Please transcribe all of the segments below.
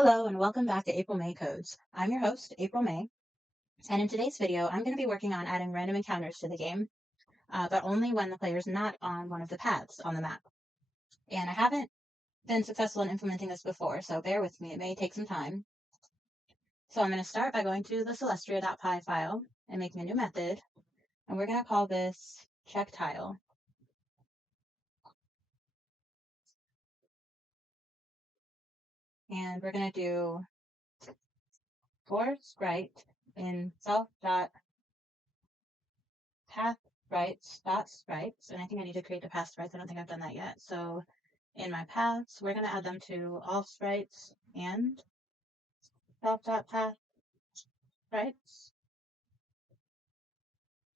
Hello and welcome back to April May Codes. I'm your host, April May, and in today's video, I'm going to be working on adding random encounters to the game, but only when the player's not on one of the paths on the map. And I haven't been successful in implementing this before, so bear with me, it may take some time. So I'm going to start by going to the celestria.py file and making a new method, and we're going to call this checkTile. And we're going to do for sprite in self.pathSprites, and I think I need to create the path sprites. I don't think I've done that yet. So in my paths, we're going to add them to all sprites and self.pathSprites.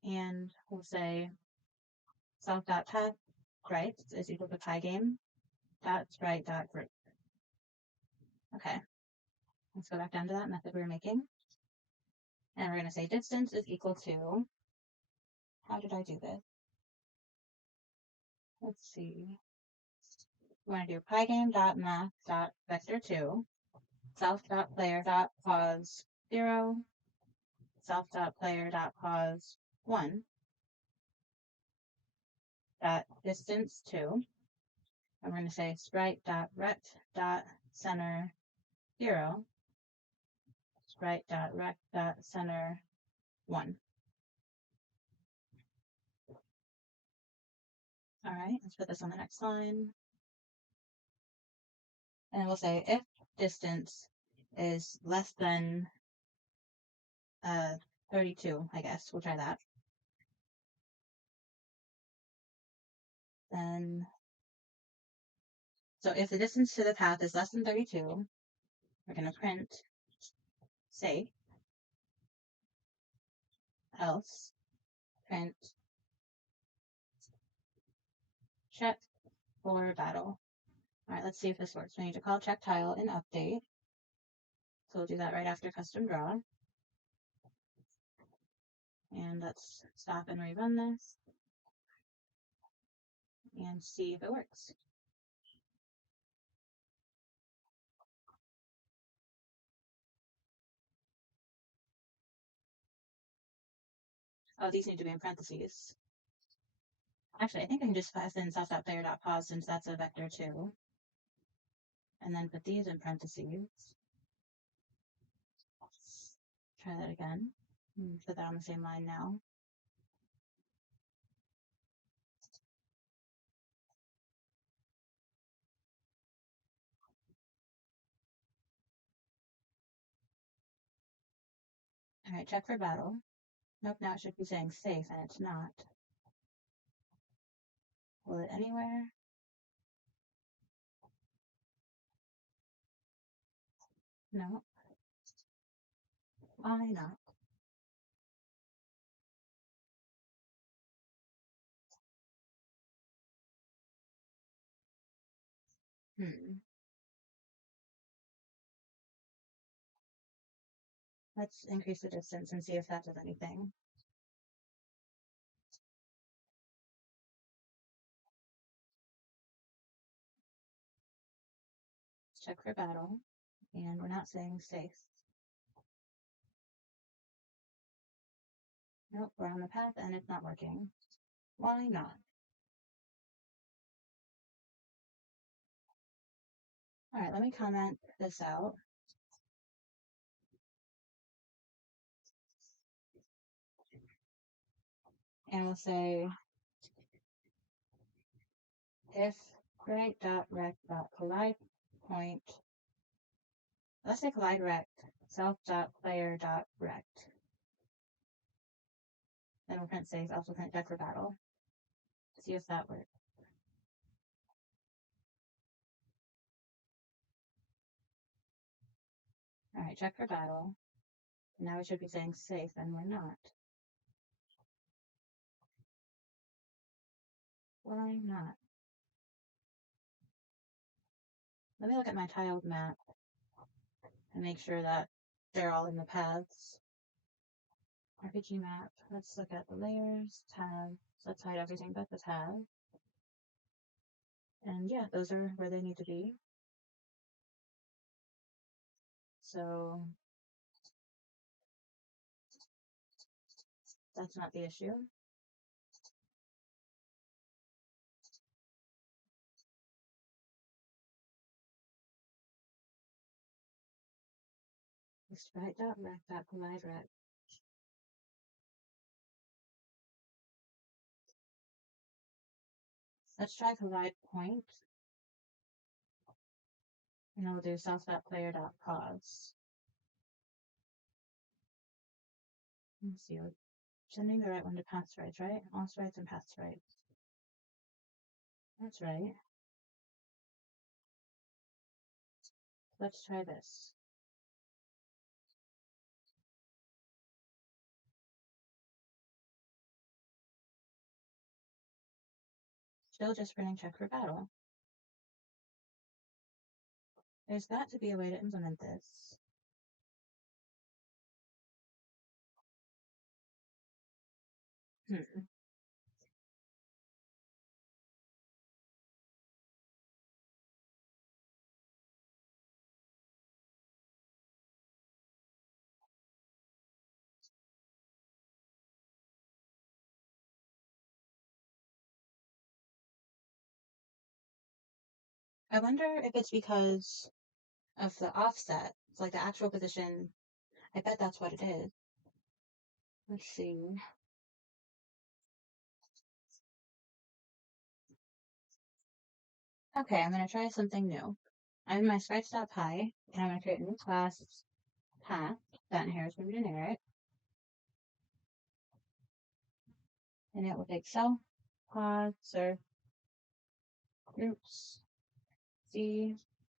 And we'll say self.pathSprites is equal to Pygame.sprite.group. Okay, let's go back down to that method we were making. And we're going to say distance is equal to, how did I do this? Let's see. We want to do pygame.math.vector2, self.player.pause 0, self.player.pause 1, distance 2, and we're going to say sprite.rect.center 0, sprite.rect.center 1. All right, let's put this on the next line. And we'll say if distance is less than 32, I guess. We'll try that. Then, so if the distance to the path is less than 32, we're going to print safe, else, print check for battle. All right, let's see if this works. We need to call checkTile and update. So we'll do that right after custom draw. And let's stop and rerun this and see if it works. Oh, these need to be in parentheses. Actually, I think I can just pass in self.player.pause since that's a vector too. And then put these in parentheses. Try that again. Put that on the same line now. All right, check for battle. Nope, now it should be saying safe, and it's not. Will it anywhere? No. Why not? Let's increase the distance and see if that does anything. Let's check for battle, and we're not saying safe. Nope, we're on the path and it's not working. Why not? All right, let me comment this out. And we'll say if sprite.rect.collide point, let's say collide rect self.player.rect. Then we'll print safe, also print check for battle. See if that works. All right, check for battle. Now we should be saying safe, and we're not. Why not? Let me look at my tiled map and make sure that they're all in the paths. RPG map, let's look at the layers, tab, let's hide everything but the tab. And yeah, those are where they need to be. so that's not the issue. Right.rect.collide rect. Let's try collide point. And I'll do self.player.pause. Let's see, we're sending the right one to pass rights, right? All sprites and pass rights. That's right. Let's try this. Still just printing check for battle. There's got to be a way to implement this. I wonder if it's because of the offset. It's like the actual position. I bet that's what it is. Let's see. Okay, I'm going to try something new. I'm in my sprites.py, and I'm going to create a new class path that inherits from generic. And it will take self, pod, surf, groups, c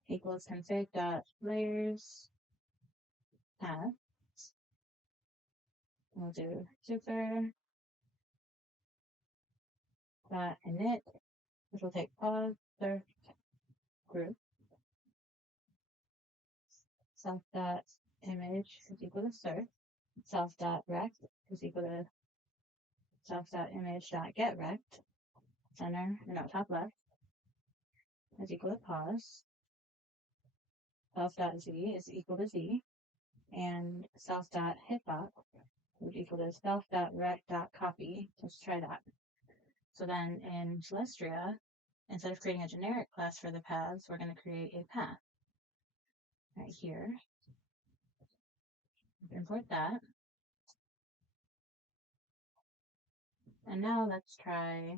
equals config.layers path. We'll do super dot init, which will take pod, surf, group, self dot image is equal to surf, self dot rect is equal to self dot image dot get rect, center, or no, top left is equal to pause, self dot z is equal to z, and self dot hitbox is equal to self dot rect dot copy. Let's try that. So then in Celestria, instead of creating a generic class for the paths, we're going to create a path right here. Import that. And now let's try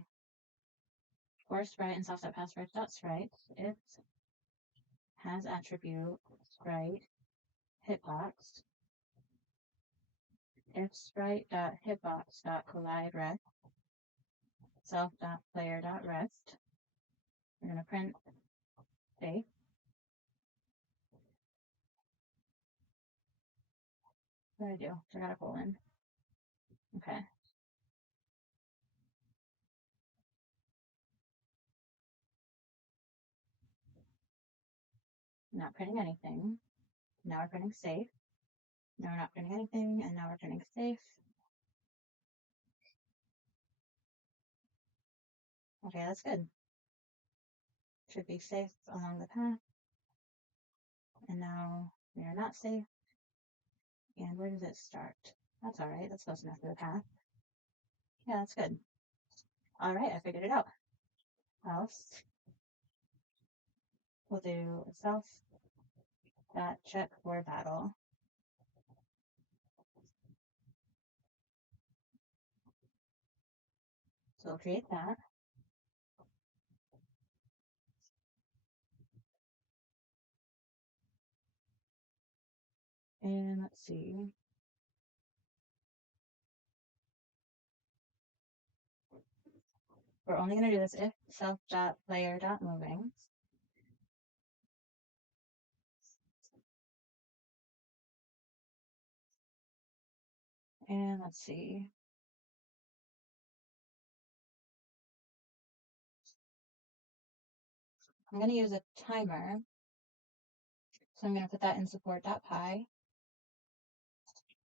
for sprite and self.password.sprite. It has attribute sprite hitbox. If sprite.hitbox.collide.rect self.player.rest. We're going to print safe. What did I do? Forgot a colon. Okay. Not printing anything. Now we're printing safe. Now we're not printing anything, and now we're printing safe. Okay, that's good. Should be safe along the path. And now we are not safe. And where does it start? That's alright, that's close enough for the path. Yeah, that's good. Alright, I figured it out. Else, we'll do self.check for battle. So we'll create that. And let's see. We're only going to do this if self.player.moving. And let's see. I'm going to use a timer. So I'm going to put that in support.py.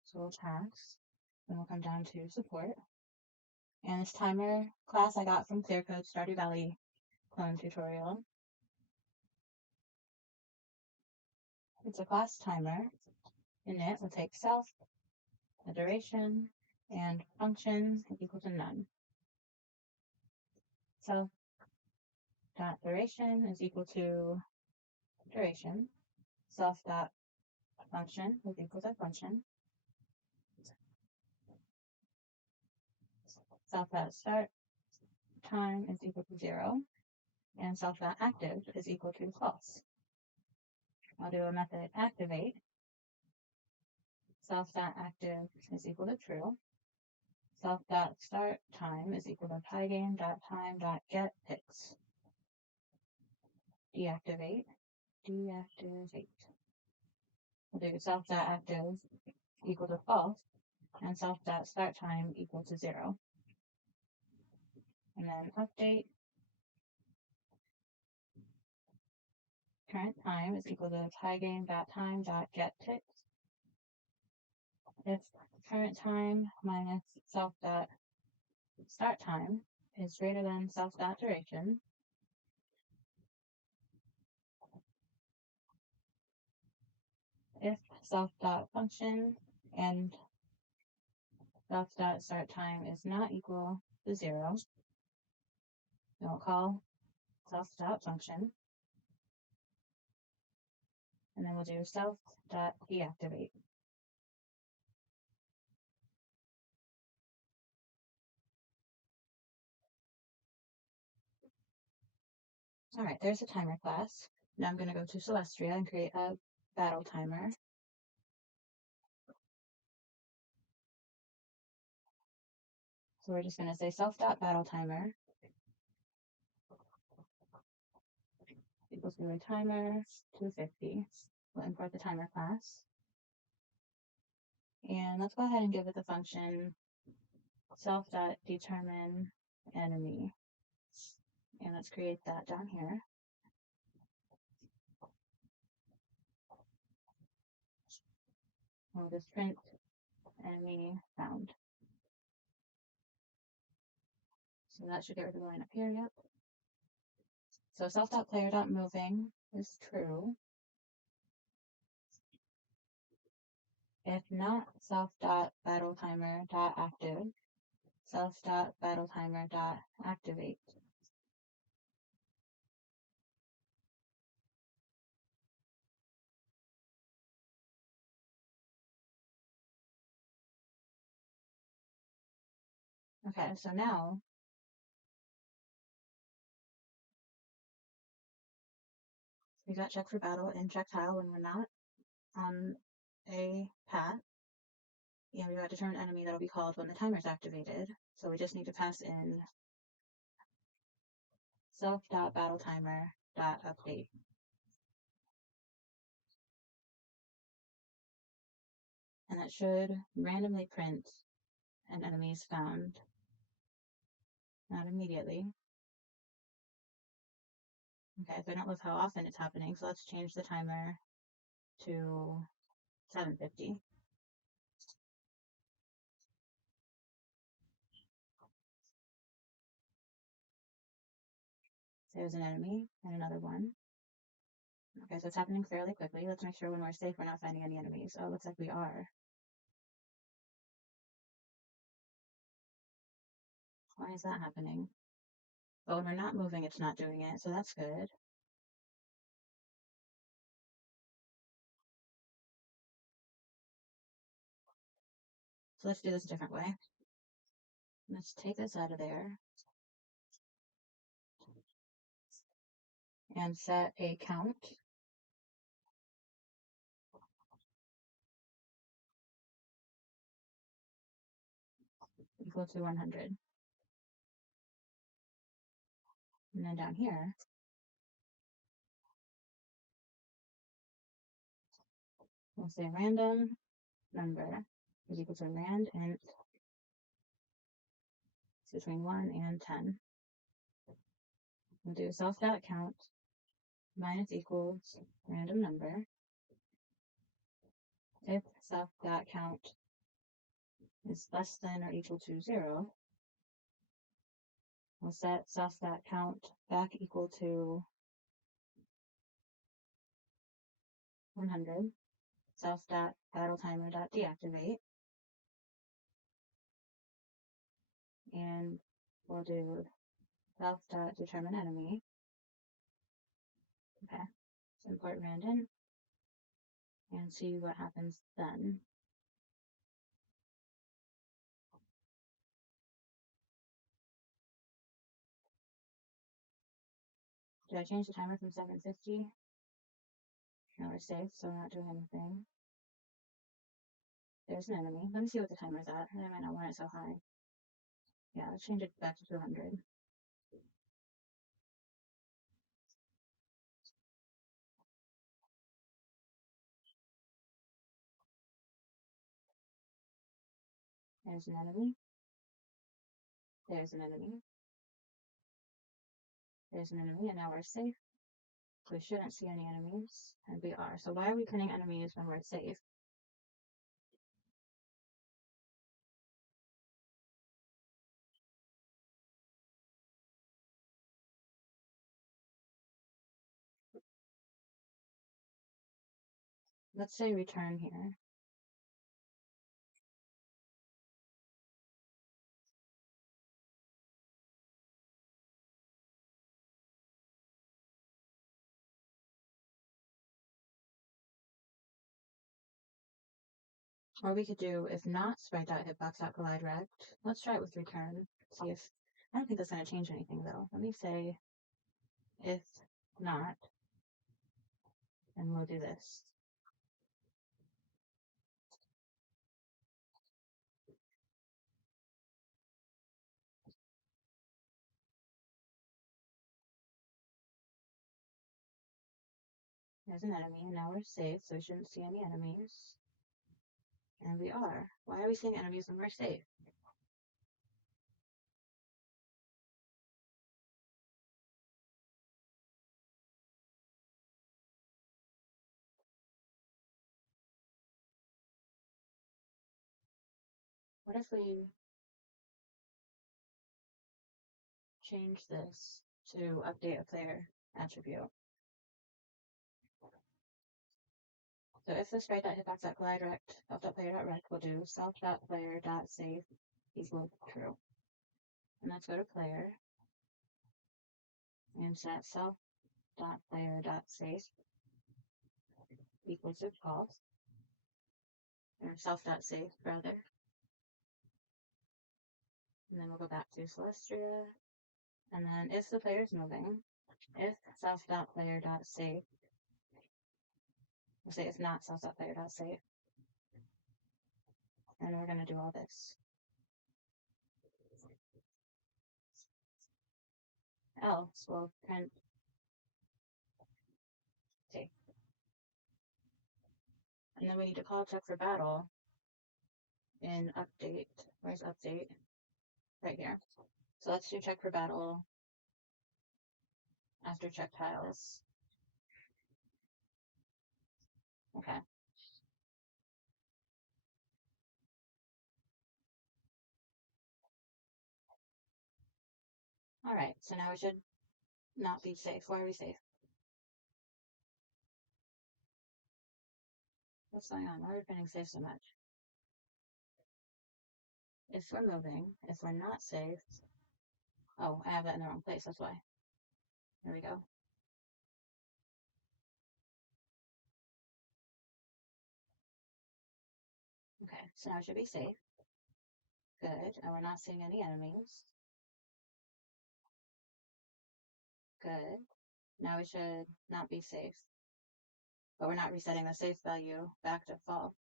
So we'll tax. Then we'll come down to support. And this timer class I got from ClearCode Stardew Valley clone tutorial. It's a class timer. In it, we'll take self, the duration, and function is equal to none. Self dot duration is equal to duration. Self dot function is equal to function. Self dot start time is equal to 0. And self dot active is equal to false. I'll do a method activate. Self dot active is equal to true. Self dot start time is equal to Pygame dot time dot get pix. Deactivate. We'll do self dot active equal to false and self dot start time equal to 0. And then update. Current time is equal to Pygame dot time dot get pix. If current time minus self dot start time is greater than self dot duration, if self dot function and self dot start time is not equal to 0, we'll call self dot function, and then we'll do self dot deactivate. All right, there's a timer class. Now I'm going to go to Celestria and create a battle timer. So we're just going to say self.battleTimer equals to a timer 250. We'll import the timer class. And let's go ahead and give it the function self.determine enemy. And let's create that down here. We'll just print enemy found. So that should get rid of the line up here, yep. So self.player.moving is true. If not self.battletimer.active, self.battletimer.activate. Okay, so now we got check for battle in check tile when we're not on a path. And we got determine enemy that'll be called when the timer is activated. So we just need to pass in self.battletimer.update. And that should randomly print an enemy is found. Not immediately. Okay, so I don't love how often it's happening, so let's change the timer to 750. There's an enemy and another one. Okay, so it's happening fairly quickly. Let's make sure when we're safe we're not finding any enemies. Oh, it looks like we are. Why is that happening? But when we're not moving, it's not doing it, so that's good. So let's do this a different way. Let's take this out of there and set a count equal to 100. And then down here, we'll say random number is equal to rand int between 1 and 10. We'll do self.count minus equals random number. If self.count is less than or equal to 0, we'll set self.count back equal to 100, self.battletimer.deactivate, and we'll do self.determineEnemy. Okay, so import random and see what happens then. Did I change the timer from 750? No, we're safe, so we're not doing anything. There's an enemy. Let me see what the timer's at. I might not want it so high. Yeah, let's change it back to 200. There's an enemy. There's an enemy. There's an enemy, and now we're safe. We shouldn't see any enemies, and we are. So why are we pinning enemies when we're safe? Let's say return here. Or we could do, if not sprite.hitbox.collide rect, let's try it with return. See if, I don't think that's going to change anything though. Let me say, if not, and we'll do this. There's an enemy, and now we're safe, so we shouldn't see any enemies. And we are. Why are we seeing enemies when we're safe? What if we change this to update a player attribute? So if the sprite.hitbox.collide rect self.player.rect will do self.player.safe equals true. And let's go to player and set self.player.safe equals to false, or self.safe rather. And then we'll go back to Celestria. And then if the player is moving, if self.player.safe, we'll say if not self.player.safe, and we're going to do all this. Else we'll print safe. And then we need to call check for battle in update. Where's update? Right here. So let's do check for battle after check tiles. Okay. Alright, so now we should not be safe. Why are we safe? What's going on? Why are we printing safe so much? If we're moving, if we're not safe. Oh, I have that in the wrong place, that's why. There we go. Okay, so now it should be safe. Good, and we're not seeing any enemies. Good. Now we should not be safe. But we're not resetting the safe value back to false.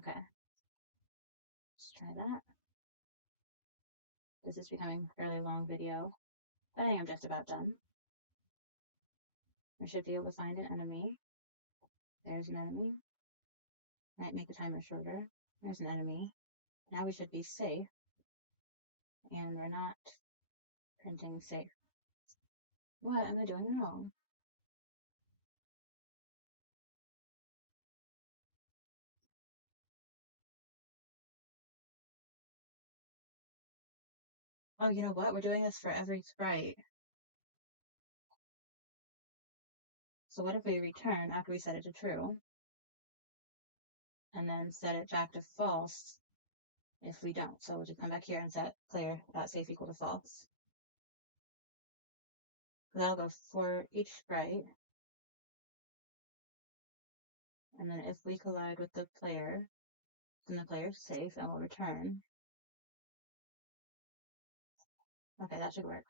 Okay. Let's try that. This is becoming a fairly long video, but I am just about done. We should be able to find an enemy. There's an enemy. Might make the timer shorter. There's an enemy. Now we should be safe. And we're not printing safe. What am I doing wrong? Oh, you know what? We're doing this for every sprite. So what if we return after we set it to true, and then set it back to false if we don't? So we'll just come back here and set player.safe equal to false. That'll go for each sprite. And then if we collide with the player, then the player's safe and will return. Okay, that should work.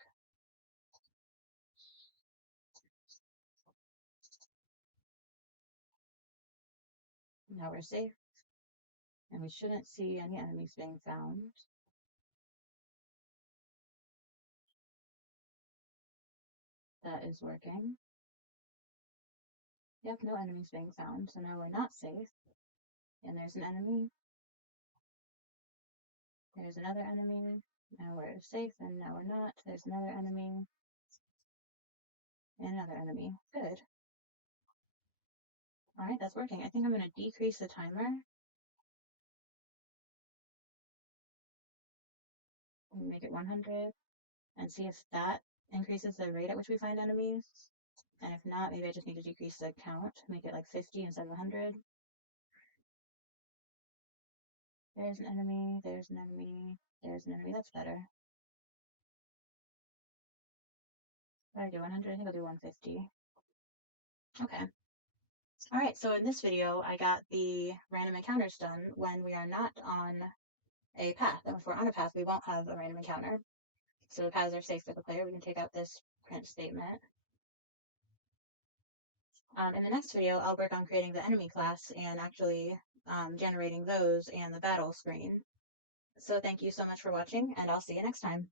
Now we're safe, and we shouldn't see any enemies being found. That is working. Yep, no enemies being found, so now we're not safe. And there's an enemy. There's another enemy. Now we're safe, and now we're not. There's another enemy. And another enemy. Good. Alright, that's working. I think I'm going to decrease the timer. Make it 100. And see if that increases the rate at which we find enemies. And if not, maybe I just need to decrease the count. Make it like 50 instead of 100. There's an enemy. There's an enemy. There's an enemy. That's better. What did I do? 100? I think I'll do 150. Okay. Alright, so in this video, I got the random encounters done when we are not on a path. And if we're on a path, we won't have a random encounter. So the paths are safe for the player. We can take out this print statement. In the next video, I'll work on creating the enemy class and actually generating those and the battle screen. So thank you so much for watching, and I'll see you next time.